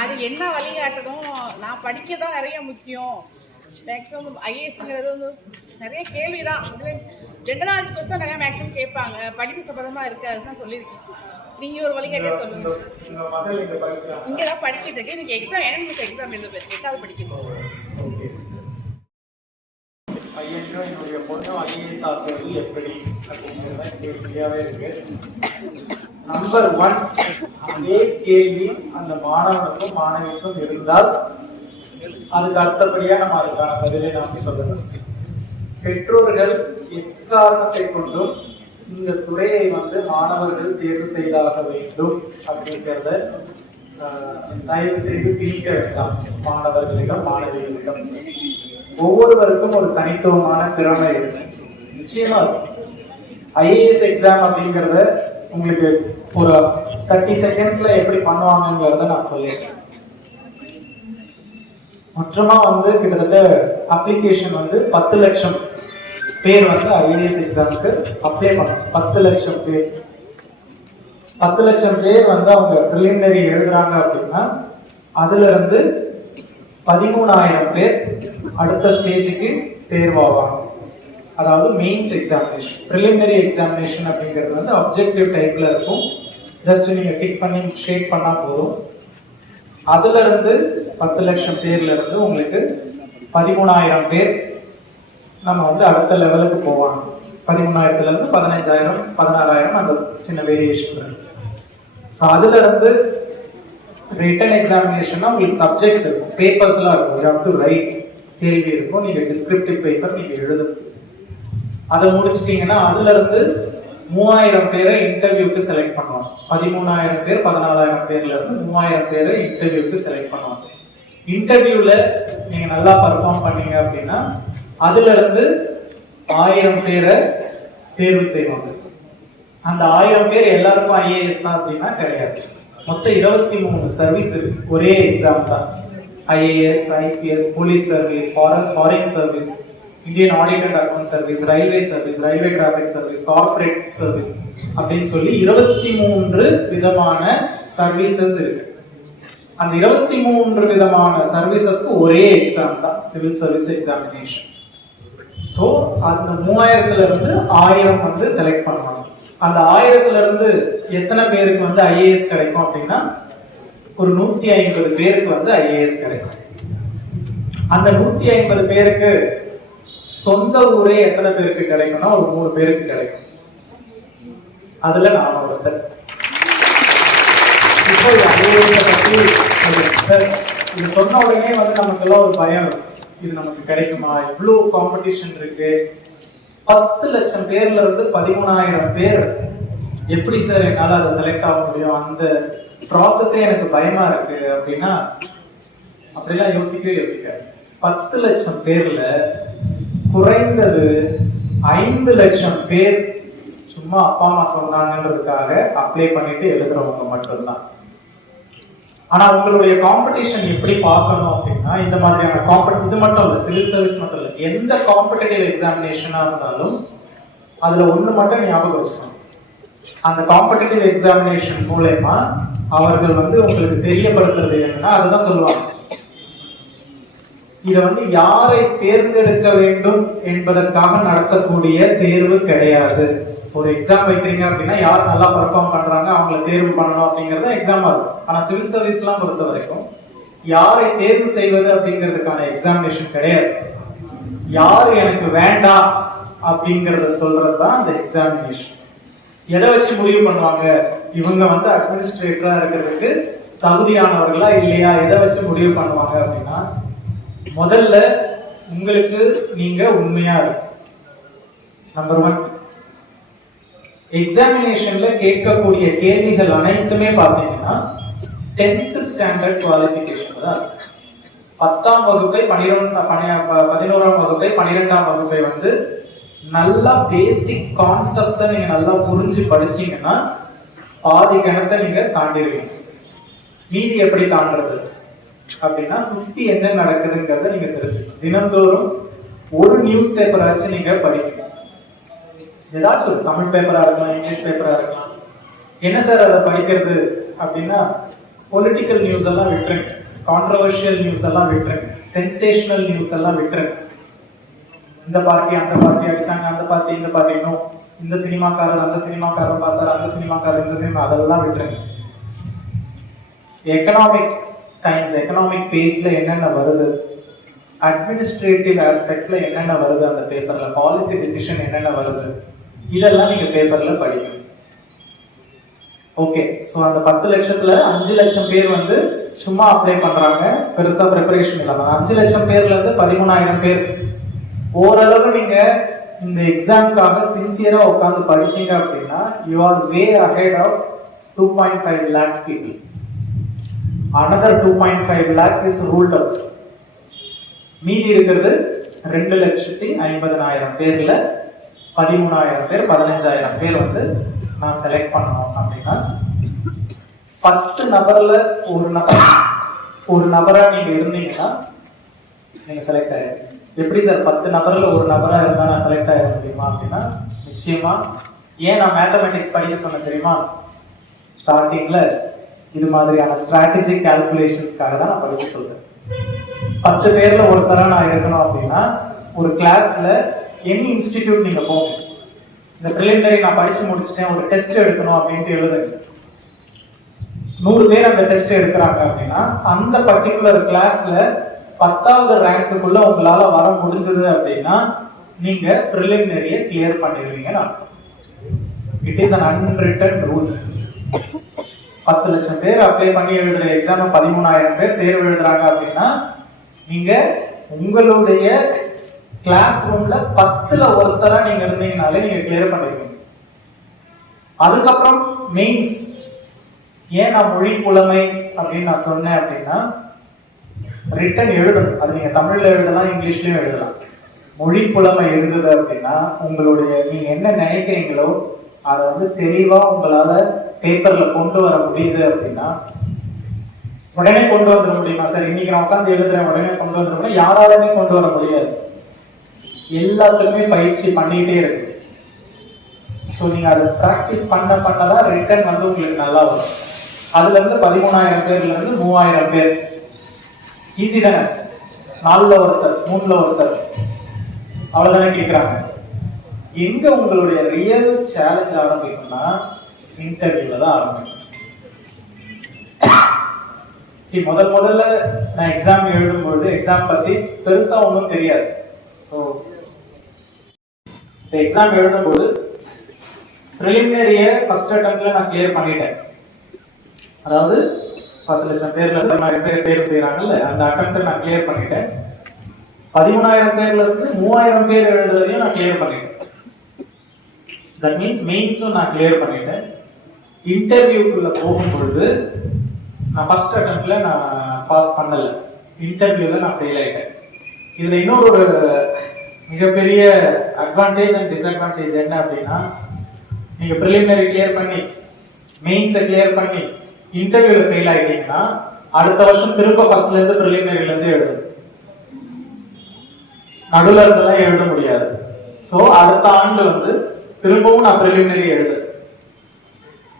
அது என்ன வழிகாட்டணும், நான் படிக்க தான் நிறைய முக்கியம். மேக்ஸிமம் ஐஏஎஸ்ங்கிறது வந்து நிறைய கேள்வி தான், ஜென்ரல் நாலேஜ் கொஸ்டின் தான் நிறையா மேக்ஸிமம் கேட்பாங்க. படிப்பு சம்பந்தமாக இருக்காதுன்னு தான் சொல்லியிருக்கேன். நீங்கள் ஒரு வழிகாட்டே சொல்லுங்க. இங்கே தான் படிச்சுட்டு இருக்கேன். எனக்கு எக்ஸாம் என்எம்எஸ் எக்ஸாம் எழுத 8வது படிக்கணும். பையனும் என்னுடைய பொண்ணும் ஐஏஎஸ் ஆகிறது எப்படி அப்படிங்கிறத கேள்வியாகவே இருக்கு. நம்பர் 1, அதே கேள்வி அந்த மாணவனுக்கும் மாணவிக்கும் இருந்தால் அதுக்கு அடுத்தபடியா நம்ம அதுக்கான பதிலை நாம் சொல்லணும். பெற்றோர்கள் எக்காரணத்தை கொண்டும் இந்த துறையை வந்து மாணவர்கள் தேர்வு செய்தாக வேண்டும் அப்படிங்கிறத தயவு செய்து பிரிக்க வேண்டாம். மாணவர்களிடம் மாணவிகளிடம் ஒவ்வொருவருக்கும் ஒரு தனித்துவமான திறமை இருக்கு, நிச்சயமா இருக்கு. ஐஏஎஸ் எக்ஸாம் அப்படிங்கிறத உங்களுக்கு ஒரு 30 செகண்ட்ஸ்ல எப்படி பண்ணுவாங்கிறத நான் சொல்லிடுறேன். மொத்தமா வந்து கிட்டத்தட்ட அப்ளிகேஷன் வந்து 10 லட்சம் பேர் வந்து ஐஏஎஸ் எக்ஸாமுக்கு அப்ளை பண்ணணும். 10 லட்சம் பேர் 10 லட்சம் பேர் வந்து அவங்க ப்ரிலிமினரி எழுதுறாங்க அப்படின்னா அதுல இருந்து 13,000 பேர் அடுத்த ஸ்டேஜுக்கு தேர்வாவாங்க. அதாவது மெயின்ஸ் எக்ஸாமினேஷன். ப்ரிலிமினரி எக்ஸாமினேஷன் அப்படிங்கிறது வந்து அப்ஜெக்டிவ் டைப்ல இருக்கும். ஜஸ்ட் நீங்க டிக் பண்ணி ஷேட் பண்ணா போதும். அதுல இருந்து 10 லட்சம் பேர்ல இருந்து உங்களுக்கு 13,000 பேர் நம்ம வந்து அடுத்த லெவலுக்கு போவாங்க. 13,000ல இருந்து 15,000, 16,000 அந்த சின்ன வேரியேஷன் இருக்கு. ஸோ அதுல இருந்து ரிட்டன் எக்ஸாமினேஷன்னா உங்களுக்கு சப்ஜெக்ட்ஸ் இருக்கும், பேப்பர்ஸ்லாம் இருக்கும். யூ ஹேவ் டு ரைட், கேள்வி இருக்கும், நீங்க டிஸ்கிரிப்டிவ் பேப்பர் நீங்க எழுதணும். அதை முடிச்சிட்டீங்கன்னா அதுல இருந்து 3,000 பேரை இன்டர்வியூக்கு செலக்ட் பண்ணுவாங்க. 13,000 பேர் 14,000 பேர்ல இருந்து 3,000 பேரை இன்டர்வியூக்கு செலக்ட் பண்ணுவாங்க. இன்டர்வியூல நீங்க நல்லா பர்ஃபார்ம் பண்ணீங்க அப்படின்னா அதுல இருந்து 1000 பேரை தேர்வு செய்வாங்க. அந்த 1000 பேர் எல்லாருக்கும் ஐஏஎஸ் தான் அப்படின்னா கிடையாது. மொத்தம் 23 சர்வீஸ் இருக்கு, ஒரே எக்ஸாம் தான். IAS, IPS, police service, foreign service, Indian audit and account service, railway service, railway traffic service, corporate service அப்படின்னு சொல்லி 23 விதமான சர்வீசஸ் இருக்கு. அந்த 23 விதமான சர்வீசஸ்க்கு ஒரே எக்ஸாம் தான், சிவில் சர்வீஸ் எக்ஸாமினேஷன். சோ அந்த 3000ல இருந்து 1000 வந்து செலக்ட் பண்ணுவாங்க. அந்த 1000ல இருந்து எத்தனை பேருக்கு வந்து ஐஏஎஸ் கிடைக்கும் அப்படின்னா ஒரு 150 பேருக்கு வந்து ஐஏஎஸ் கிடைக்கும். அந்த 150 பேருக்கு சொந்த ஊரே எத்தனை பேருக்கு கிடைக்கும்னா ஒரு 3 பேருக்கு கிடைக்கும். அதுல நாம ஒருத்தர். இப்போ இது சொன்ன உடனே வந்து நமக்கு எல்லாம் ஒரு பயம் இருக்கும், இது நமக்கு கிடைக்குமா, இவ்வளவு காம்படிஷன் இருக்கு. 10 லட்சம் பேர்ல இருந்து 13,000 பேர் எப்படி சார் என்னால அதை செலக்ட் ஆக முடியும், அந்த ப்ராசஸே எனக்கு பயமா இருக்கு அப்படின்னா அப்படிலாம் யோசிக்காது. 10 லட்சம் பேர்ல குறைந்தது 5 லட்சம் பேர் சும்மா அப்பா அம்மா சொன்னாங்கன்றதுக்காக அப்ளை பண்ணிட்டு எழுதுறவங்க மட்டும்தான். ஆனா உங்களுடைய காம்படிஷன் எப்படி பார்க்கணும் அப்படின்னா இந்த மாதிரியான இது மட்டும் இல்ல, சிவில் சர்வீஸ் மட்டும் இல்ல, எந்த காம்படிட்டிவ் எக்ஸாமினேஷனா இருந்தாலும் அதுல ஒண்ணு மட்டும் ஞாபகம் வச்சுக்கணும். அந்த காம்படிட்டிவ் எக்ஸாமினேஷன் மூலமா அவர்கள் வந்து உங்களுக்கு தெரியப்படுத்துறது என்னன்னா அதுதான் சொல்லுவாங்க, இத வந்து யாரை தேர்ந்தெடுக்க வேண்டும் என்பதற்காக நடத்தக்கூடிய தேர்வு கிடையாது. ஒரு எக்ஸாம் வைக்கிறீங்க அப்படின்னா யார் நல்லா பெர்ஃபார்ம் பண்றாங்க அவங்களை தேர்வு பண்ணணும் அப்படிங்கறது எக்ஸாமா இருக்கும். ஆனா சிவில் சர்வீஸ் எல்லாம் பொறுத்த வரைக்கும் யாரை தேர்வு செய்வது அப்படிங்கிறதுக்கான எக்ஸாமினேஷன் கிடையாது. யாரு எனக்கு வேண்டாம் அப்படிங்கறத சொல்றதுதான் அந்த எக்ஸாமினேஷன். எதை வச்சு முடிவு பண்ணுவாங்க, இவங்க வந்து அட்மினிஸ்ட்ரேட்டரா இருக்கிறதுக்கு தகுதியானவர்களா இல்லையா, எதை வச்சு முடிவு பண்ணுவாங்க அப்படின்னா முதல்ல உங்களுக்கு நீங்க உண்மையா இருக்கு. நம்பர் 1, எக்ஸாமினேஷன்ல கேட்கக்கூடிய கேள்விகள் அனைத்துமே பாத்தீங்கன்னா 10th ஸ்டாண்டர்ட் குவாலிஃபிகேஷன் தான். 10ஆம் வகுப்பை 11ஆம் வகுப்பை 12ஆம் வகுப்பை வந்து நல்லா பேசிக் கான்செப்ட்ஸை நீங்க நல்லா புரிஞ்சு படிச்சீங்கன்னா பாதி கிணத்தை நீங்க தாண்டிடுவீங்க. மீதி எப்படி தாண்டது அப்படின்னா சுத்தி என்ன நடக்குதுங்கிறத நீங்க தெரிஞ்சுக்கணும். தினந்தோறும் ஒரு நியூஸ் பேப்பர் ஆச்சு நீங்க படிக்கணும். ஏதாச்சும் ஒரு தமிழ் பேப்பரா இருக்கலாம், இங்கிலீஷ் பேப்பரா இருக்கலாம். என்ன சார் அதை படிக்கிறது அப்படின்னா பொலிட்டிக்கல் நியூஸ் எல்லாம் விட்டுருங்க, கான்ட்ரவர்ஷியல் நியூஸ் எல்லாம் விட்டுருங்க, சென்சேஷனல் நியூஸ் எல்லாம் விட்டுருங்க. இந்த பார்ட்டி அந்த பார்ட்டி அடிச்சாங்க, அந்த பார்ட்டி இந்த பார்ட்டி, இன்னும் இந்த சினிமாக்காரர் அந்த சினிமாக்காரர் பார்த்தாரு, அந்த சினிமாக்காரர் இந்த சினிமா, அதெல்லாம் விட்டுருங்க. எக்கனாமிக் டைம்ஸ், எக்கனாமிக் பேஜ்ல என்னென்ன வருது, அட்மினிஸ்ட்ரேட்டிவ் ஆஸ்பெக்ட்ஸ்ல என்னென்ன வருது அந்த பேப்பர்ல, பாலிசி டிசிஷன் என்னென்ன வருது, இதெல்லாம் நீங்க பேப்பர்ல படிக்கணும். ஓகே, சோ அந்த 10 லட்சத்துல 5 லட்சம் பேர் வந்து சும்மா அப்ளை பண்றாங்க, பெருசா ப்ரிப்பரேஷன் இல்லாம. 5 லட்சம் பேர்ல இருந்து 13,000 பேர் ஓரளவு நீங்க இந்த எக்ஸாமுக்காக சின்சியரா உட்கார்ந்து படிச்சீங்க அப்படின்னா you are way ahead of 2.5 lakh people. Another 2.5 lakh is ruled out. மீதி இருக்கிறது 2,50,000 பேர்ல 13,000 பேர் 15,000 பேர் வந்து நான் செலக்ட் பண்ணணும் அப்படின்னா 10 நபர்ல ஒரு நபரா நீங்க இருந்தீங்கன்னா நீங்க செலக்ட் ஆயிடுங்க. எப்படி சார் 10 நபர்ல ஒரு நபரா இருந்தா நான் செலக்ட் ஆயிட முடியுமா அப்படின்னா நிச்சயமா. ஏன் நான் மேத்தமெட்டிக்ஸ் படிக்க சொன்ன தெரியுமா? ஸ்டார்டிங்ல இது மாதிரியான ஸ்ட்ராட்டஜிக் கால்குலேஷன்ஸ்க்காக தான் நான் படிக்க சொல்றேன். 10 பேர்ல ஒருத்தரா நான் இருக்கணும் அப்படின்னா ஒரு கிளாஸ்ல எனி இன்ஸ்டிடியூட் நீங்க போங்க, இந்த பிரிலிமினரி நான் படிச்சு முடிச்சிட்டேன், ஒரு டெஸ்ட் எடுக்கணும் அப்படின்ட்டு எழுதுங்க. 100 பேர் அந்த டெஸ்ட் எடுக்கிறாங்க அப்படின்னா அந்த பர்டிகுலர் கிளாஸ்ல 10வது ரேங்க்குள்ள உங்களால வர முடிஞ்சது அப்படின்னா நீங்க பிரிலிமினரியை கிளியர் பண்ணிடுவீங்க. It is an unwritten rule. 10 லட்சம் பேர் அப்ளை பண்ணி எழுதுற எக்ஸாம் 13,000 பேர் தேர்வு எழுதுறாங்க அப்படின்னா நீங்க உங்களுடைய கிளாஸ் ரூம்ல 10ல ஒருத்தரா நீங்க இருந்தீங்கனாலே நீங்க கிளியர் பண்ணிடுவீங்க. அதுக்கப்புறம் மெயின்ஸ். ஏன் நான் மொழி புலமை அப்படின்னு நான் சொன்னேன் அப்படின்னா ரிட்டன் எழுதணும். அது நீங்க தமிழ்ல எழுதலாம், இங்கிலீஷ்லயும் எழுதலாம். மொழி புலமை இருந்தது அப்படின்னா உங்களுடைய நீங்க என்ன நினைக்கிறீங்களோ அதை வந்து தெளிவா உங்களால பேப்பர்ல கொண்டு வர முடியுது அப்படின்னா உடனே கொண்டு வந்துட முடியுமா சார்? இன்னைக்கு நான் உட்காந்து எழுதுறேன் உடனே கொண்டு வந்துட யாராலுமே கொண்டு வர முடியாது. எல்லாத்துக்குமே பயிற்சி பண்ணிட்டே இருக்கு. ஸோ நீங்க அதை பிராக்டிஸ் பண்ணதான் ரிட்டன் வந்து உங்களுக்கு நல்லா வரும். அதுல இருந்து 13,000 பேர்ல இருந்து 3,000 பேர் ஈஸி தானே. 4ல ஒருத்தர் 3ல ஒருத்தர் அவ்வளவுதானே கேட்கிறாங்க. எங்க உங்களுடைய ரியல் சேலஞ்ச் ஆரம்பிக்கும்னா இன்டர்வியூல தான் ஆரம்பிக்கும். முதல்ல நான் எக்ஸாம் எழுதும்போது எக்ஸாம் பத்தி பெருசா ஒன்றும் தெரியாது. ஸோ இந்த எக்ஸாம் எழுதும்போது ப்ரிலிமினரியை ஃபர்ஸ்ட் அட்டெம்ப்ட்ல நான் கிளியர் பண்ணிட்டேன். அதாவது 10 லட்சம் பேர்ல 10,000 பேர் தேர்வு செய்யறாங்கல்ல, அந்த அட்டெம்ப்ட் நான் கிளியர் பண்ணிட்டேன். 13,000 பேர்ல இருந்து 3,000 பேர் எழுதுறதையும் நான் கிளியர் பண்ணிட்டேன். தட் மீன்ஸ் மெயின்ஸும் நான் கிளியர் பண்ணிட்டேன். இன்டர்வியூக்குள்ள போகும்பொழுது நான் ஃபர்ஸ்ட் அட்டெம்ப்ட்ல நான் பாஸ் பண்ணல, இன்டர்வியூல நான் ஃபெயில் ஆயிட்டேன். இதுல இன்னொரு ஒரு மிகப்பெரிய அட்வான்டேஜ் அண்ட் டிஸ்அட்வான்டேஜ் என்ன அப்படின்னா நீங்க ப்ரிலிமினரி கிளியர் பண்ணி மெயின்ஸை கிளியர் பண்ணி இன்டர்வியூல ஃபெயில் ஆயிட்டீங்கன்னா அடுத்த வருஷம் திரும்ப ஃபர்ஸ்ட்ல இருந்து ப்ரிலிமினரில இருந்து எழுதணும். நடுவுல இருந்தெல்லாம் எழுத முடியாது. சோ அடுத்த ஆண்டு வந்து திரும்பவும் நான் ப்ரிலிமினரி எழுத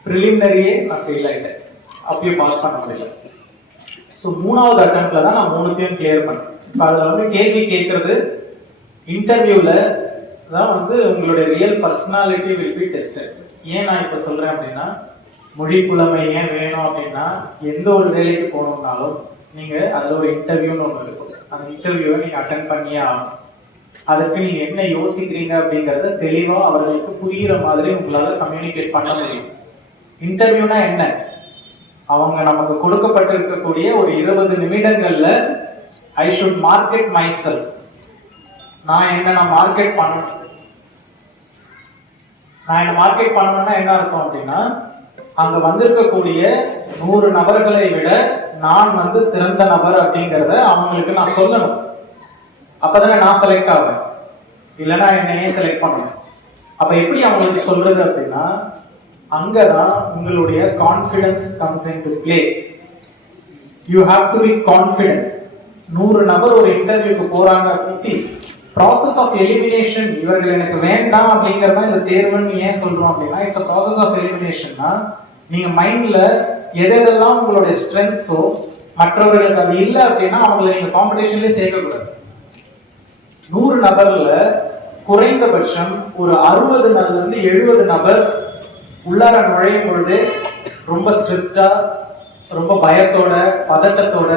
ப்ரிலிமினரியே நான் ஃபெயில் ஆயிட்டேன். அப்பயும் பாஸ் பண்ண முடியல. சோ 3வது அட்டெம்ப்ட்ல தான் நான் 3த்தையும் கிளியர் பண்ணேன். இப்ப அதுல வந்து கேள்வி கேட்கறது இன்டர்வியூல தான் வந்து உங்களுடைய real personality will be tested. ஏன் நான் இப்ப சொல்றேன் அப்படின்னா மொழி புலமை ஏன் வேணும் அப்படின்னா எந்த ஒரு வேலைக்கு போகணும்னாலும் நீங்க அதுல ஒரு இன்டர்வியூன்னு ஒண்ணு இருக்கும். அந்த இன்டர்வியூவை நீங்க அட்டென்ட் பண்ணியே ஆகணும். அதுக்கு நீங்க என்ன யோசிக்கிறீங்க அப்படிங்கறத தெளிவா அவர்களுக்கு புரியுற மாதிரி உங்களால கம்யூனிகேட் பண்ண முடியும். இன்டர்வியூனா என்ன? அவங்க நமக்கு கொடுக்கப்பட்டிருக்கக்கூடிய ஒரு 20 நிமிடங்கள்ல I should market myself. நான் என்ன மார்க்கெட் பண்ணணும். நான் என்ன மார்க்கெட் பண்ணணும்னா என்ன அர்த்தம் அப்படின்னா அங்க வந்திருக்கக்கூடிய 100 நபர்களை விட நான் வந்து சிறந்த நபர் அப்படிங்கறத அவங்களுக்கு நான் சொல்லணும். அப்பதானே நான் செலக்ட் ஆவேன். இல்லைன்னா என்னையே செலக்ட் பண்ணுவேன். அப்ப எப்படி அவங்களுக்கு சொல்றது அப்படின்னா அங்கதான் உங்களுடைய confidence comes into play. You have to be confident. 100 நபர் ஒரு இன்டர்வியூக்கு போறாங்க அப்படின்னு ப்ராசஸ் ஆஃப் எலிமினேஷன். இவர்கள் எனக்கு வேண்டாம் அப்படிங்கறத இந்த தேர்வுன்னு ஏன் சொல்றோம் அப்படின்னா it's a process of elimination. நீங்க மைண்ட்ல எதெல்லாம் உங்களுடைய ஸ்ட்ரென்த்ஸோ மற்றவர்களுக்கு அது இல்லை அப்படின்னா அவங்களை நீங்க காம்படிஷன்லயே சேர்க்கக்கூடாது. 100 நபர்ல குறைந்தபட்சம் ஒரு 60 நபர் உள்ளார நுழையும் பொழுது ரொம்ப ஸ்ட்ரெஸ்டா, ரொம்ப பயத்தோட, பதட்டத்தோட,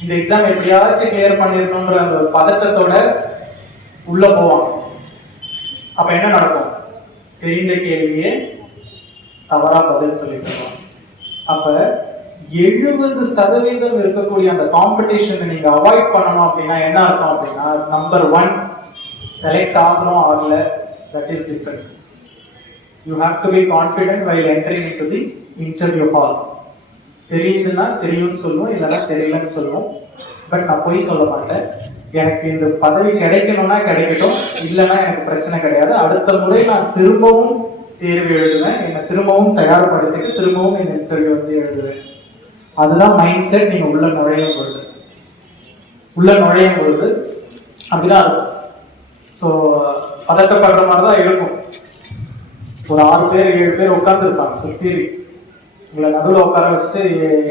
இந்த எக்ஸாம் எப்படியாச்சும் கிளியர் பண்ணிடணும்ன்ற அந்த பதட்டத்தோட உள்ள போவாங்க. அப்ப என்ன நடக்கும்? தெரிந்த கேள்வியே தவறா பதில் சொல்லிட்டு. அப்ப 70% இருக்கக்கூடிய அந்த காம்படிஷனை நீங்க அவாய்ட் பண்ணணும் அப்படின்னா என்ன அர்த்தம் அப்படின்னா, நம்பர் 1 செலக்ட் ஆகணும் ஆகல, that is different. You have to be confident while entering into the interview hall. தெரியுதுன்னா தெரியும்னு சொல்லுவோம், இல்லைன்னா தெரியலன்னு சொல்லுவோம். பட் நான் போய் சொல்ல மாட்டேன். எனக்கு இந்த பதவி கிடைக்கணும்னா கிடைக்கட்டும், இல்லைன்னா எனக்கு பிரச்சனை கிடையாது. அடுத்த முறை நான் திரும்பவும் தேர்வு எழுதுவேன், என்னை திரும்பவும் தயார்படுத்திட்டு திரும்பவும் இந்த இன்டர்வியூ வந்து எழுதுவேன். அதுதான் மைண்ட் செட். நீங்க உள்ள நுழையும் பொழுது அப்படிதான் இருக்கும். ஸோ பதட்டப்படுற மாதிரி தான் இருக்கும். ஒரு 6 பேர் 7 பேர் உட்கார்ந்து இருப்பாங்க சுத்தி. உங்களை நடுவில் உட்கார வச்சுட்டு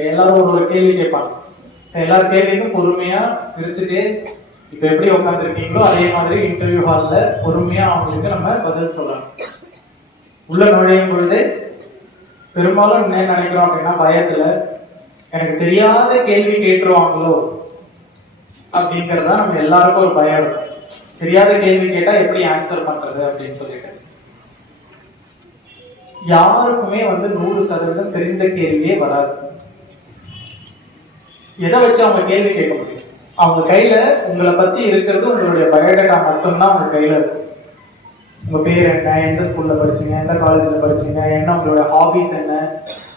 எல்லாரும் ஒரு கேள்வி கேட்பாங்க. எல்லாரும் கேள்விக்கும் பொறுமையா சிரிச்சுட்டே இப்ப எப்படி உட்காந்துருக்கீங்களோ அதே மாதிரி இன்டர்வியூ ஹால்ல பொறுமையா அவங்களுக்கு நம்ம பதில் சொல்லணும். உள்ள நுழையும் பொழுது பெரும்பாலும் என்ன நினைக்கிறோம் அப்படின்னா, பயத்துல எனக்கு தெரியாத கேள்வி கேட்டுருவாங்களோ அப்படிங்கறதா நம்ம எல்லாருக்கும் ஒரு பயம் இருக்கும். தெரியாத கேள்வி கேட்டா எப்படி ஆன்சர் பண்றது அப்படின்னு சொல்லிட்டு. யாருக்குமே வந்து 100% தெரிந்த கேள்வியே வராது. எதை வச்சு அவங்க கேள்வி கேட்க முடியும்? அவங்க கையில உங்களை பத்தி இருக்கிறது உங்களுடைய பயோடேட்டா மட்டும்தான் அவங்க கையில இருக்கும். உங்க பேர் என்ன, எந்த ஸ்கூல்ல படிச்சீங்க, எந்த காலேஜ்ல படிச்சீங்க, என்ன உங்களுடைய ஹாபிஸ் என்ன,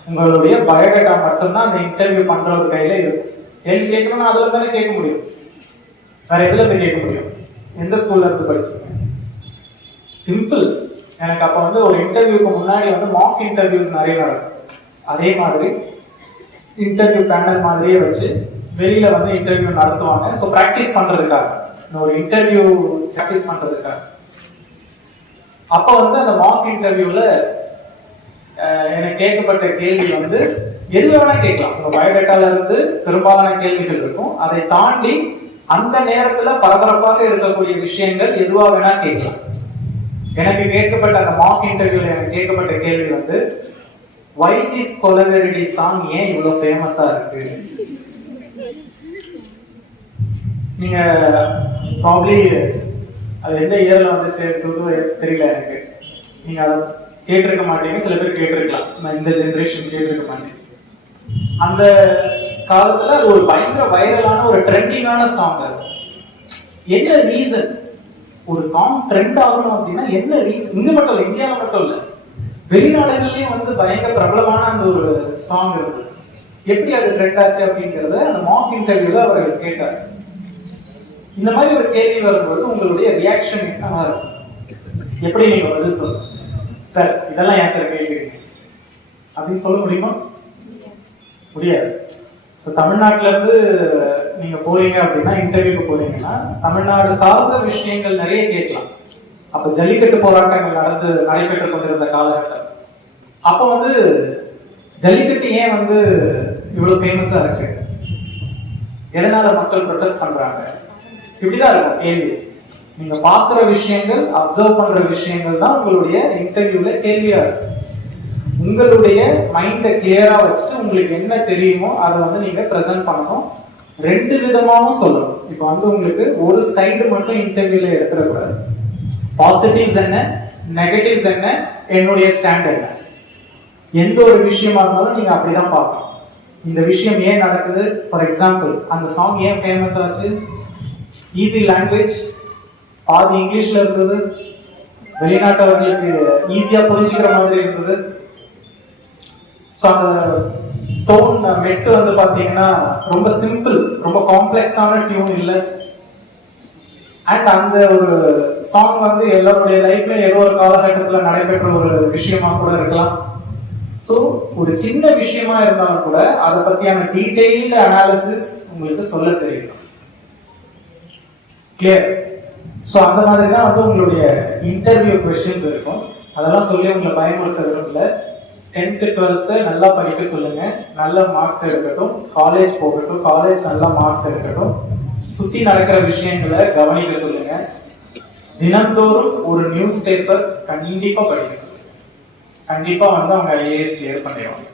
உங்களுடைய பயோடேட்டா மட்டும்தான் அந்த இன்டர்வியூ பண்றவர் கையில இருக்கும். கேள்வி கேட்கணும்னா அதுல தானே கேட்க முடியும். வேற எதுல போய் கேட்க முடியும்? எந்த ஸ்கூல்ல இருந்து படிச்சீங்க? சிம்பிள். எனக்கு அப்ப வந்து ஒரு இன்டர்வியூக்கு முன்னாடி வந்து மாக் இன்டர்வியூஸ் நிறைய நடக்கும். அதே மாதிரி இன்டர்வியூ பேனல் மாதிரியே வச்சு வெளியில வந்து இன்டர்வியூ நடத்துவாங்க. ஸோ ப்ராக்டிஸ் பண்றதுக்காக, ஒரு இன்டர்வியூ ப்ராக்டிஸ் பண்றதுக்காக. அப்ப வந்து அந்த மாக் இன்டர்வியூல எனக்கு கேட்கப்பட்ட கேள்வி வந்து எது வேணா கேட்கலாம். உங்க பயோடேட்டால இருந்து பெரும்பாலான கேள்விகள் இருக்கும். அதை தாண்டி அந்த நேரத்துல பரபரப்பாக இருக்கக்கூடிய விஷயங்கள் எதுவா வேணா கேட்கலாம். எனக்கு கேட்கப்பட்ட அந்த மாக் இன்டர்வியூல எனக்கு கேட்கப்பட்ட கேள்வி வந்து, why this கொலவெரிடி சாங் ஏன் இவ்வளவு ஃபேமஸா இருக்கு? நீங்க ப்ராப்ளி அது எந்த இயர்ல வந்து தெரியல எனக்கு. நீங்க அதை கேட்டிருக்க மாட்டீங்க. சில பேர் கேட்டிருக்கலாம், நான் இந்த ஜெனரேஷன் கேட்டிருக்க மாட்டேன். அந்த காலத்துல அது ஒரு பயங்கர வைரலான ஒரு ட்ரெண்டிங்கான சாங். அது என்ன ரீசன்? ஒரு சாங் ட்ரெண்ட் ஆகணும் அப்படின்னா என்ன ரீசன்? இங்க மட்டும் இல்லை, இந்தியாவில மட்டும் இல்லை, வெளிநாடுகள்லயும் வந்து பயங்கர பிரபலமான அந்த ஒரு சாங் இருக்கு. எப்படி அது ட்ரெண்ட் ஆச்சு அப்படிங்கறத அந்த மாக் இன்டர்வியூல அவர் கேட்டார். இந்த மாதிரி ஒரு கேள்வி வரும்போது உங்களுடைய ரியாக்ஷன் என்னவா இருக்கும்? எப்படி நீங்க பதில் சொல்லுங்க? சார் இதெல்லாம் ஏன் சார் கேட்குறீங்க அப்படின்னு சொல்ல முடியுமா? முடியாது. ஸோ தமிழ்நாட்டில இருந்து நீங்க போறீங்க அப்படின்னா, இன்டர்வியூக்கு போறீங்கன்னா தமிழ்நாடு சார்ந்த விஷயங்கள் நிறைய கேட்கலாம். அப்ப ஜல்லிக்கட்டு போராட்டங்கள் நடைபெற்றுக் கொண்டிருந்த காலகட்டம். அப்ப வந்து ஜல்லிக்கட்டு ஏன் வந்து இவ்வளவு ஃபேமஸா இருக்கு, எதனால மக்கள் ப்ரொடெஸ்ட் பண்றாங்க, இப்படிதான் இருக்கும் கேள்வி. நீங்க பாக்குற விஷயங்கள், அப்சர்வ் பண்ற விஷயங்கள் தான் உங்களுடைய இன்டர்வியூல கேள்வியா இருக்கு. உங்களுடைய மைண்டை கிளியரா வச்சுட்டு உங்களுக்கு என்ன தெரியுமோ அதை வந்து நீங்க பிரசன்ட் பண்ணணும். 2 விதமாவும் சொல்லணும். இப்போ வந்து உங்களுக்கு ஒரு சைடு மட்டும் இன்டர்வியூல எடுத்துடக்கூடாது. பாசிட்டிவ்ஸ் என்ன, நெகட்டிவ்ஸ் என்ன, என்னுடைய ஸ்டாண்ட் என்ன, எந்த ஒரு விஷயமா இருந்தாலும் நீங்க அப்படிதான் பார்க்கணும். இந்த விஷயம் ஏன் நடக்குது? ஃபார் எக்ஸாம்பிள், அந்த சாங் ஏன் ஃபேமஸ் ஆச்சு? ஈஸி லாங்குவேஜ், பாதி இங்கிலீஷ்ல இருந்தது, வெளிநாட்டவர்களுக்கு ஈஸியா புரிஞ்சுக்கிற மாதிரி இருந்தது. ஸோ அந்த டோன் மெட்டு வந்து பாத்தீங்கன்னா ரொம்ப சிம்பிள், ரொம்ப காம்ப்ளெக்ஸான டியூன் இல்லை. அண்ட் அந்த ஒரு சாங் வந்து எல்லாருடைய லைஃப்ல ஏதோ ஒரு காலகட்டத்தில் நடைபெற்ற ஒரு விஷயமா கூட இருக்கலாம். ஸோ ஒரு சின்ன விஷயமா இருந்தாலும் கூட அதை பத்தியான டீடைல்டு அனாலிசிஸ் உங்களுக்கு சொல்ல தெரியும். கிளியர்? ஸோ அந்த மாதிரி தான் வந்து உங்களுடைய இன்டர்வியூ கொஸ்டின்ஸ் இருக்கும். அதெல்லாம் சொல்லி உங்களை பயமுறுத்த விரும்பல. 10th 12th நல்லா படிக்க சொல்லுங்க, நல்ல மார்க்ஸ் எடுக்கட்டும், காலேஜ் போகட்டும், காலேஜ் நல்ல மார்க்ஸ் எடுக்கட்டும், சுத்தி நடக்கிற விஷயங்களை கவனிக்க சொல்லுங்க. தினந்தோறும் ஒரு நியூஸ் பேப்பர் கண்டிப்பா படிக்க சொல்லுங்க. கண்டிப்பா வந்து அவங்க ஐஏஎஸ் கிளியர் பண்ணிடுவாங்க.